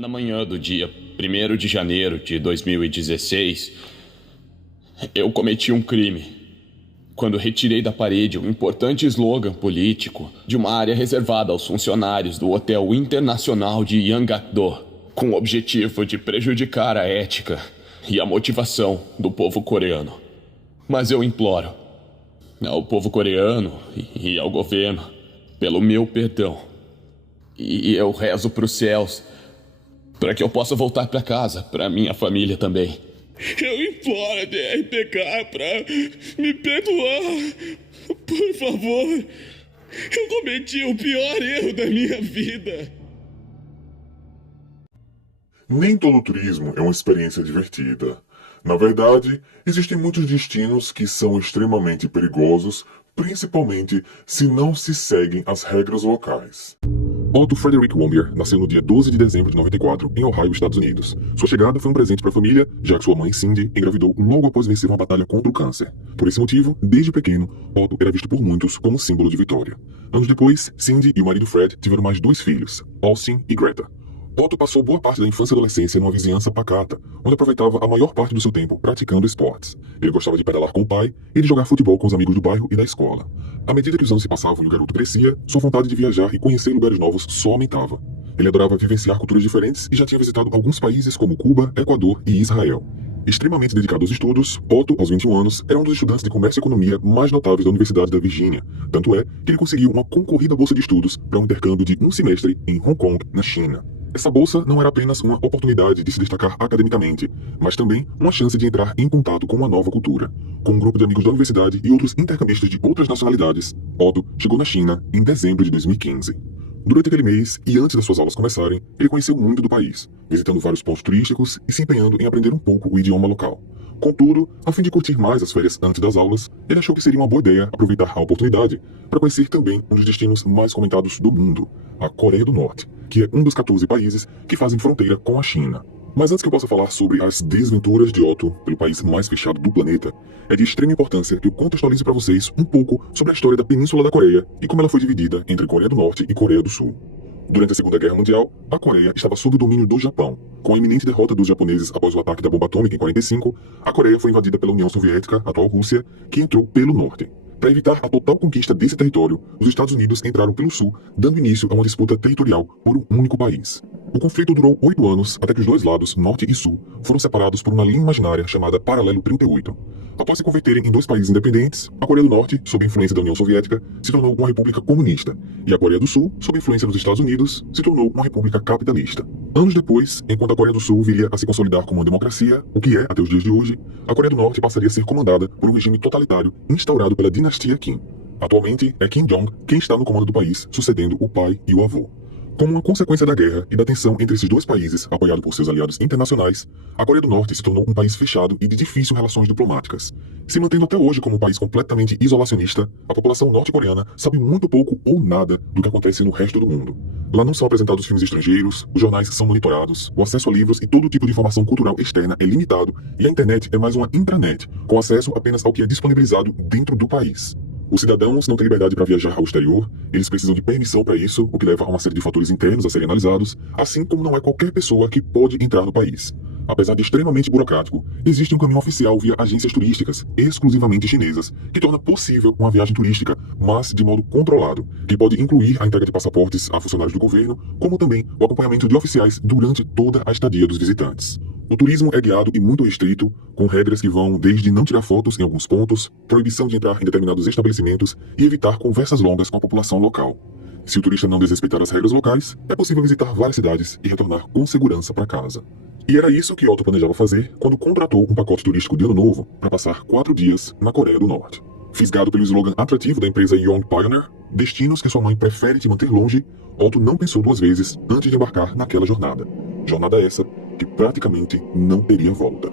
Na manhã do dia 1º de janeiro de 2016, eu cometi um crime quando retirei da parede um importante slogan político de uma área reservada aos funcionários do Hotel Internacional de Yanggakdo, com o objetivo de prejudicar a ética e a motivação do povo coreano. Mas eu imploro ao povo coreano e ao governo pelo meu perdão. E eu rezo para os céus para que eu possa voltar para casa, para minha família também. Eu imploro a DRPK pra me perdoar. Por favor. Eu cometi o pior erro da minha vida. Nem todo turismo é uma experiência divertida. Na verdade, existem muitos destinos que são extremamente perigosos, principalmente se não se seguem as regras locais. Otto Frederick Warmbier nasceu no dia 12 de dezembro de 94, em Ohio, Estados Unidos. Sua chegada foi um presente para a família, já que sua mãe, Cindy, engravidou logo após vencer uma batalha contra o câncer. Por esse motivo, desde pequeno, Otto era visto por muitos como símbolo de vitória. Anos depois, Cindy e o marido Fred tiveram mais 2 filhos, Austin e Greta. Otto passou boa parte da infância e adolescência numa vizinhança pacata, onde aproveitava a maior parte do seu tempo praticando esportes. Ele gostava de pedalar com o pai e de jogar futebol com os amigos do bairro e da escola. À medida que os anos se passavam e o garoto crescia, sua vontade de viajar e conhecer lugares novos só aumentava. Ele adorava vivenciar culturas diferentes e já tinha visitado alguns países como Cuba, Equador e Israel. Extremamente dedicado aos estudos, Otto, aos 21 anos, era um dos estudantes de comércio e economia mais notáveis da Universidade da Virgínia. Tanto é que ele conseguiu uma concorrida bolsa de estudos para um intercâmbio de 1 semestre em Hong Kong, na China. Essa bolsa não era apenas uma oportunidade de se destacar academicamente, mas também uma chance de entrar em contato com uma nova cultura. Com um grupo de amigos da universidade e outros intercambistas de outras nacionalidades, Otto chegou na China em dezembro de 2015. Durante aquele mês, e antes das suas aulas começarem, ele conheceu muito do país, visitando vários pontos turísticos e se empenhando em aprender um pouco o idioma local. Contudo, a fim de curtir mais as férias antes das aulas, ele achou que seria uma boa ideia aproveitar a oportunidade para conhecer também um dos destinos mais comentados do mundo, a Coreia do Norte, que é um dos 14 países que fazem fronteira com a China. Mas antes que eu possa falar sobre as desventuras de Otto pelo país mais fechado do planeta, é de extrema importância que eu contextualize para vocês um pouco sobre a história da Península da Coreia e como ela foi dividida entre Coreia do Norte e Coreia do Sul. Durante a Segunda Guerra Mundial, a Coreia estava sob o domínio do Japão. Com a iminente derrota dos japoneses após o ataque da bomba atômica em 45, a Coreia foi invadida pela União Soviética, atual Rússia, que entrou pelo norte. Para evitar a total conquista desse território, os Estados Unidos entraram pelo sul, dando início a uma disputa territorial por um único país. O conflito durou 8 anos, até que os dois lados, norte e sul, foram separados por uma linha imaginária chamada Paralelo 38. Após se converterem em 2 países independentes, a Coreia do Norte, sob a influência da União Soviética, se tornou uma república comunista, e a Coreia do Sul, sob a influência dos Estados Unidos, se tornou uma república capitalista. Anos depois, enquanto a Coreia do Sul viria a se consolidar como uma democracia, o que é até os dias de hoje, a Coreia do Norte passaria a ser comandada por um regime totalitário instaurado pela dinastia Kim. Atualmente, é Kim Jong quem está no comando do país, sucedendo o pai e o avô. Como uma consequência da guerra e da tensão entre esses 2 países, apoiado por seus aliados internacionais, a Coreia do Norte se tornou um país fechado e de difícil relações diplomáticas. Se mantendo até hoje como um país completamente isolacionista, a população norte-coreana sabe muito pouco ou nada do que acontece no resto do mundo. Lá não são apresentados filmes estrangeiros, os jornais são monitorados, o acesso a livros e todo tipo de informação cultural externa é limitado e a internet é mais uma intranet, com acesso apenas ao que é disponibilizado dentro do país. Os cidadãos não têm liberdade para viajar ao exterior, eles precisam de permissão para isso, o que leva a uma série de fatores internos a serem analisados, assim como não é qualquer pessoa que pode entrar no país. Apesar de extremamente burocrático, existe um caminho oficial via agências turísticas, exclusivamente chinesas, que torna possível uma viagem turística, mas de modo controlado, que pode incluir a entrega de passaportes a funcionários do governo, como também o acompanhamento de oficiais durante toda a estadia dos visitantes. O turismo é guiado e muito restrito, com regras que vão desde não tirar fotos em alguns pontos, proibição de entrar em determinados estabelecimentos e evitar conversas longas com a população local. Se o turista não desrespeitar as regras locais, é possível visitar várias cidades e retornar com segurança para casa. E era isso que Otto planejava fazer quando contratou um pacote turístico de ano novo para passar 4 dias na Coreia do Norte. Fisgado pelo slogan atrativo da empresa Young Pioneer, destinos que sua mãe prefere te manter longe, Otto não pensou 2 vezes antes de embarcar naquela jornada. Jornada essa que praticamente não teria volta.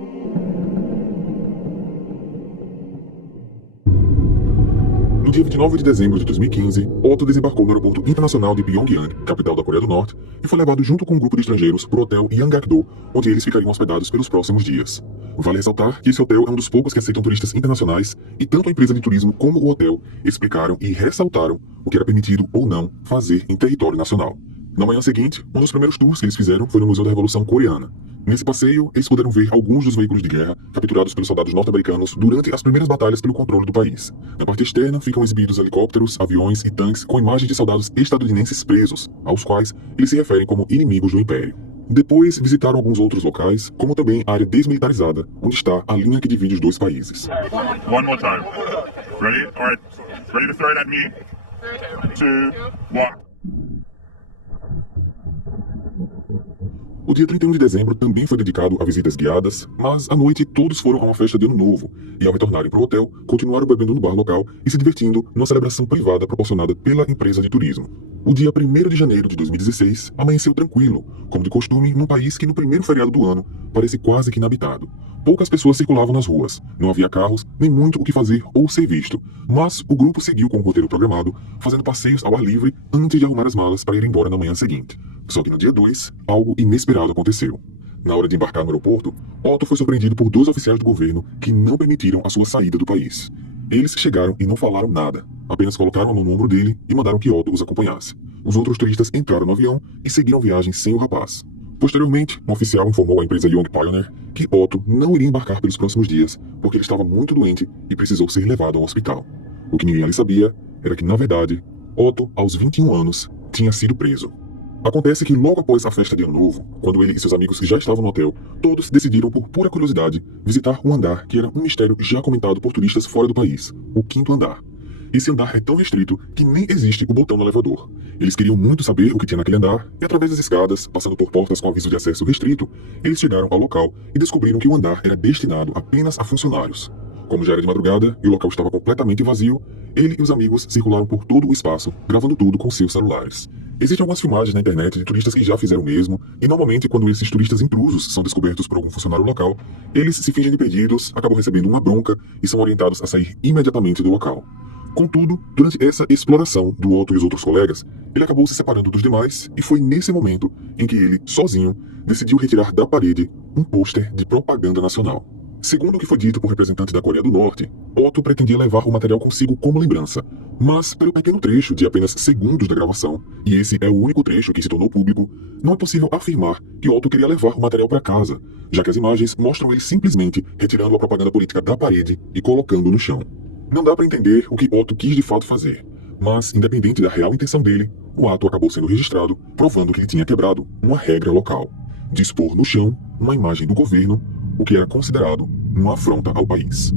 No dia 29 de dezembro de 2015, Otto desembarcou no aeroporto internacional de Pyongyang, capital da Coreia do Norte, e foi levado junto com um grupo de estrangeiros para o hotel Yanggakdo, onde eles ficariam hospedados pelos próximos dias. Vale ressaltar que esse hotel é um dos poucos que aceitam turistas internacionais, e tanto a empresa de turismo como o hotel explicaram e ressaltaram o que era permitido ou não fazer em território nacional. Na manhã seguinte, um dos primeiros tours que eles fizeram foi no Museu da Revolução Coreana. Nesse passeio, eles puderam ver alguns dos veículos de guerra capturados pelos soldados norte-americanos durante as primeiras batalhas pelo controle do país. Na parte externa ficam exibidos helicópteros, aviões e tanques com imagens de soldados estadunidenses presos, aos quais eles se referem como inimigos do Império. Depois, visitaram alguns outros locais, como também a área desmilitarizada, onde está a linha que divide os dois países. One more time. Ready? All right. Ready to throw it at me? 2, 1. O dia 31 de dezembro também foi dedicado a visitas guiadas, mas à noite todos foram a uma festa de Ano Novo e, ao retornarem para o hotel, continuaram bebendo no bar local e se divertindo numa celebração privada proporcionada pela empresa de turismo. O dia 1º de janeiro de 2016 amanheceu tranquilo, como de costume num país que no primeiro feriado do ano parece quase que inabitado. Poucas pessoas circulavam nas ruas, não havia carros, nem muito o que fazer ou ser visto, mas o grupo seguiu com o roteiro programado, fazendo passeios ao ar livre antes de arrumar as malas para ir embora na manhã seguinte. Só que no dia 2, algo inesperado aconteceu. Na hora de embarcar no aeroporto, Otto foi surpreendido por 2 oficiais do governo que não permitiram a sua saída do país. Eles chegaram e não falaram nada, apenas colocaram a mão no ombro dele e mandaram que Otto os acompanhasse. Os outros turistas entraram no avião e seguiram viagem sem o rapaz. Posteriormente, um oficial informou à empresa Young Pioneer que Otto não iria embarcar pelos próximos dias porque ele estava muito doente e precisou ser levado ao hospital. O que ninguém ali sabia era que, na verdade, Otto, aos 21 anos, tinha sido preso. Acontece que logo após a festa de Ano Novo, quando ele e seus amigos já estavam no hotel, todos decidiram, por pura curiosidade, visitar um andar que era um mistério já comentado por turistas fora do país, o 5º andar. Esse andar é tão restrito que nem existe o botão no elevador. Eles queriam muito saber o que tinha naquele andar, e através das escadas, passando por portas com aviso de acesso restrito, eles chegaram ao local e descobriram que o andar era destinado apenas a funcionários. Como já era de madrugada e o local estava completamente vazio, ele e os amigos circularam por todo o espaço, gravando tudo com seus celulares. Existem algumas filmagens na internet de turistas que já fizeram o mesmo, e normalmente quando esses turistas intrusos são descobertos por algum funcionário local, eles se fingem de perdidos, acabam recebendo uma bronca e são orientados a sair imediatamente do local. Contudo, durante essa exploração do Otto e os outros colegas, ele acabou se separando dos demais e foi nesse momento em que ele, sozinho, decidiu retirar da parede um pôster de propaganda nacional. Segundo o que foi dito por representante da Coreia do Norte, Otto pretendia levar o material consigo como lembrança, mas pelo pequeno trecho de apenas segundos da gravação, e esse é o único trecho que se tornou público, não é possível afirmar que Otto queria levar o material para casa, já que as imagens mostram ele simplesmente retirando a propaganda política da parede e colocando no chão. Não dá para entender o que Otto quis de fato fazer, mas, independente da real intenção dele, o ato acabou sendo registrado, provando que ele tinha quebrado uma regra local: dispor no chão uma imagem do governo, o que era considerado uma afronta ao país.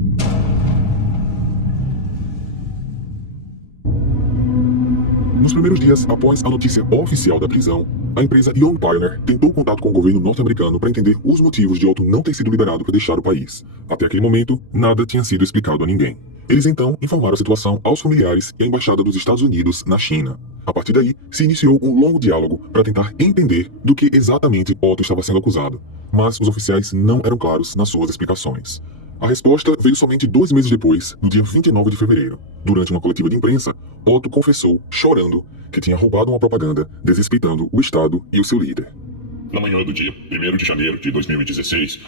Nos primeiros dias após a notícia oficial da prisão, a empresa Young Pioneer tentou contato com o governo norte-americano para entender os motivos de Otto não ter sido liberado para deixar o país. Até aquele momento, nada tinha sido explicado a ninguém. Eles então informaram a situação aos familiares e à Embaixada dos Estados Unidos na China. A partir daí, se iniciou um longo diálogo para tentar entender do que exatamente Otto estava sendo acusado, mas os oficiais não eram claros nas suas explicações. A resposta veio somente 2 meses depois, no dia 29 de fevereiro. Durante uma coletiva de imprensa, Otto confessou, chorando, que tinha roubado uma propaganda, desrespeitando o Estado e o seu líder. Na manhã do dia 1º de janeiro de 2016,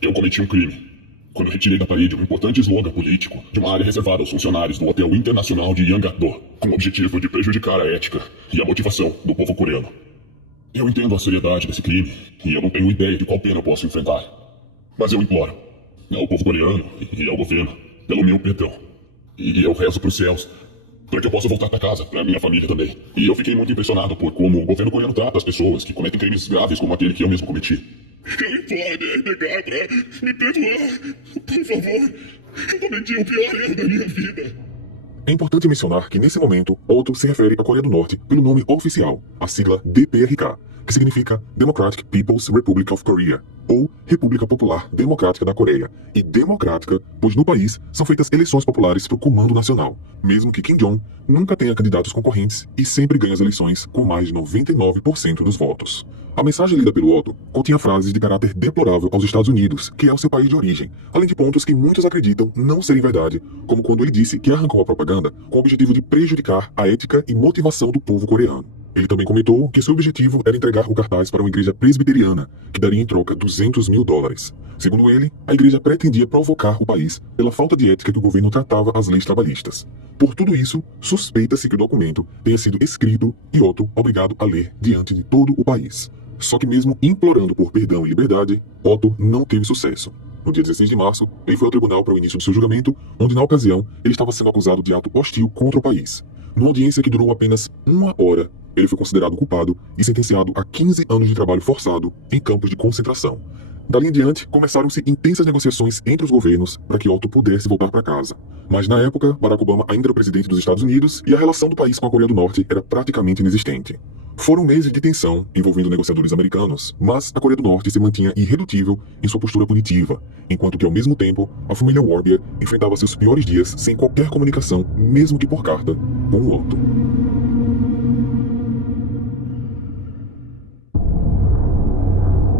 eu cometi um crime, quando retirei da parede um importante slogan político de uma área reservada aos funcionários do Hotel Internacional de Yangador, com o objetivo de prejudicar a ética e a motivação do povo coreano. Eu entendo a seriedade desse crime, e eu não tenho ideia de qual pena eu posso enfrentar. Mas eu imploro ao povo coreano e ao governo pelo meu perdão. E eu rezo pros céus para que eu possa voltar para casa, para minha família também. E eu fiquei muito impressionado por como o governo coreano trata as pessoas que cometem crimes graves como aquele que eu mesmo cometi. Eu imploro a RBK para me perdoar. Por favor, eu cometi o pior erro da minha vida. É importante mencionar que nesse momento, Otto se refere à Coreia do Norte pelo nome oficial, a sigla DPRK, que significa Democratic People's Republic of Korea, ou República Popular Democrática da Coreia, e democrática, pois no país são feitas eleições populares para o Comando Nacional, mesmo que Kim Jong nunca tenha candidatos concorrentes e sempre ganha as eleições com mais de 99% dos votos. A mensagem lida pelo Otto continha frases de caráter deplorável aos Estados Unidos, que é o seu país de origem, além de pontos que muitos acreditam não serem verdade, como quando ele disse que arrancou a propaganda com o objetivo de prejudicar a ética e motivação do povo coreano. Ele também comentou que seu objetivo era entregar o cartaz para uma igreja presbiteriana, que daria em troca $200 $200.000. Segundo ele, a igreja pretendia provocar o país pela falta de ética que o governo tratava as leis trabalhistas. Por tudo isso, suspeita-se que o documento tenha sido escrito e Otto obrigado a ler diante de todo o país. Só que mesmo implorando por perdão e liberdade, Otto não teve sucesso. No dia 16 de março, ele foi ao tribunal para o início do seu julgamento, onde na ocasião ele estava sendo acusado de ato hostil contra o país. Numa audiência que durou apenas 1 hora, ele foi considerado culpado e sentenciado a 15 anos de trabalho forçado em campos de concentração. Dali em diante, começaram-se intensas negociações entre os governos para que Otto pudesse voltar para casa. Mas na época, Barack Obama ainda era o presidente dos Estados Unidos e a relação do país com a Coreia do Norte era praticamente inexistente. Foram meses de tensão envolvendo negociadores americanos, mas a Coreia do Norte se mantinha irredutível em sua postura punitiva, enquanto que ao mesmo tempo, a família Warbier enfrentava seus piores dias sem qualquer comunicação, mesmo que por carta, com o Otto.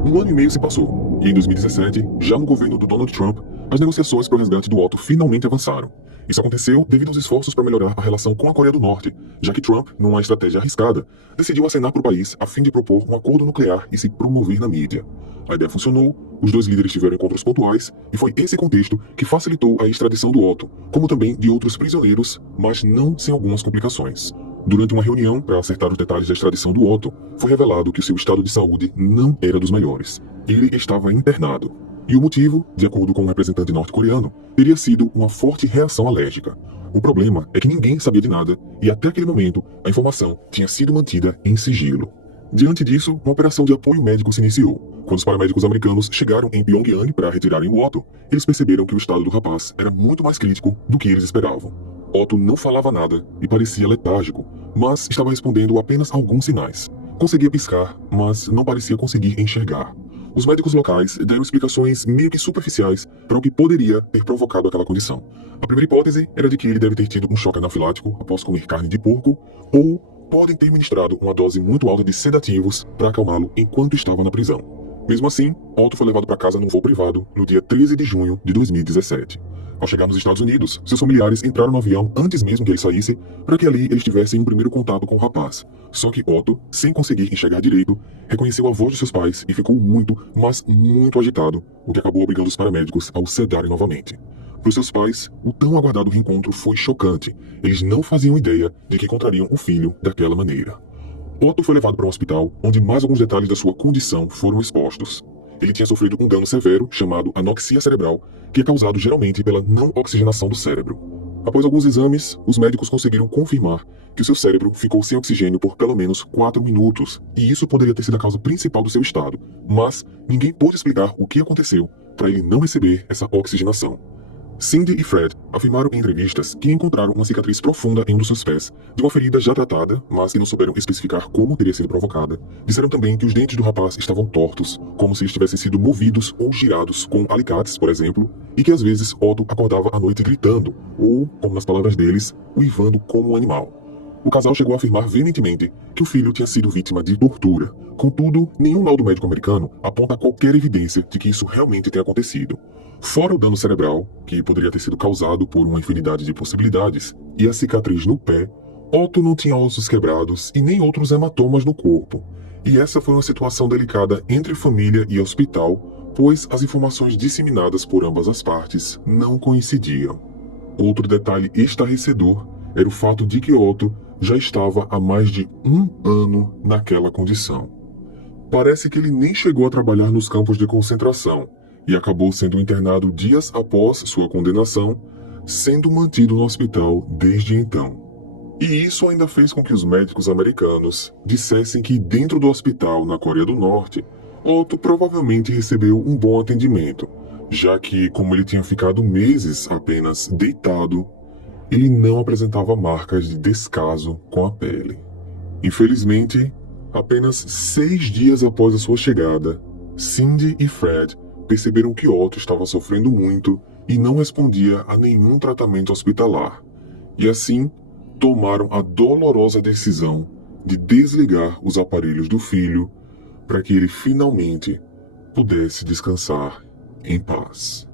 Um ano e meio se passou, e em 2017, já no governo do Donald Trump, as negociações para o resgate do Otto finalmente avançaram. Isso aconteceu devido aos esforços para melhorar a relação com a Coreia do Norte, já que Trump, numa estratégia arriscada, decidiu acenar para o país a fim de propor um acordo nuclear e se promover na mídia. A ideia funcionou, os dois líderes tiveram encontros pontuais, e foi esse contexto que facilitou a extradição do Otto, como também de outros prisioneiros, mas não sem algumas complicações. Durante uma reunião para acertar os detalhes da extradição do Otto, foi revelado que o seu estado de saúde não era dos melhores. Ele estava internado. E o motivo, de acordo com um representante norte-coreano, teria sido uma forte reação alérgica. O problema é que ninguém sabia de nada, e até aquele momento, a informação tinha sido mantida em sigilo. Diante disso, uma operação de apoio médico se iniciou. Quando os paramédicos americanos chegaram em Pyongyang para retirarem o Otto, eles perceberam que o estado do rapaz era muito mais crítico do que eles esperavam. Otto não falava nada e parecia letárgico, mas estava respondendo apenas alguns sinais. Conseguia piscar, mas não parecia conseguir enxergar. Os médicos locais deram explicações meio que superficiais para o que poderia ter provocado aquela condição. A primeira hipótese era de que ele deve ter tido um choque anafilático após comer carne de porco, ou podem ter ministrado uma dose muito alta de sedativos para acalmá-lo enquanto estava na prisão. Mesmo assim, Otto foi levado para casa num voo privado no dia 13 de junho de 2017. Ao chegar nos Estados Unidos, seus familiares entraram no avião antes mesmo que ele saísse, para que ali eles tivessem um primeiro contato com o rapaz. Só que Otto, sem conseguir enxergar direito, reconheceu a voz de seus pais e ficou muito, mas muito agitado, o que acabou obrigando os paramédicos a o sedarem novamente. Para os seus pais, o tão aguardado reencontro foi chocante. Eles não faziam ideia de que encontrariam o filho daquela maneira. Otto foi levado para um hospital, onde mais alguns detalhes da sua condição foram expostos. Ele tinha sofrido um dano severo, chamado anoxia cerebral, que é causado geralmente pela não oxigenação do cérebro. Após alguns exames, os médicos conseguiram confirmar que o seu cérebro ficou sem oxigênio por pelo menos 4 minutos, e isso poderia ter sido a causa principal do seu estado, mas ninguém pôde explicar o que aconteceu para ele não receber essa oxigenação. Cindy e Fred afirmaram em entrevistas que encontraram uma cicatriz profunda em um dos seus pés, de uma ferida já tratada, mas que não souberam especificar como teria sido provocada. Disseram também que os dentes do rapaz estavam tortos, como se eles tivessem sido movidos ou girados com alicates, por exemplo, e que às vezes Otto acordava à noite gritando, ou, como nas palavras deles, uivando como um animal. O casal chegou a afirmar veementemente que o filho tinha sido vítima de tortura. Contudo, nenhum laudo médico americano aponta qualquer evidência de que isso realmente tenha acontecido. Fora o dano cerebral, que poderia ter sido causado por uma infinidade de possibilidades, e a cicatriz no pé, Otto não tinha ossos quebrados e nem outros hematomas no corpo. E essa foi uma situação delicada entre família e hospital, pois as informações disseminadas por ambas as partes não coincidiam. Outro detalhe estarrecedor era o fato de que Otto já estava há mais de 1 ano naquela condição. Parece que ele nem chegou a trabalhar nos campos de concentração, e acabou sendo internado dias após sua condenação, sendo mantido no hospital desde então. E isso ainda fez com que os médicos americanos dissessem que dentro do hospital na Coreia do Norte, Otto provavelmente recebeu um bom atendimento, já que, como ele tinha ficado meses apenas deitado, ele não apresentava marcas de descaso com a pele. Infelizmente, apenas 6 dias após a sua chegada, Cindy e Fred perceberam que Otto estava sofrendo muito e não respondia a nenhum tratamento hospitalar, e assim tomaram a dolorosa decisão de desligar os aparelhos do filho para que ele finalmente pudesse descansar em paz.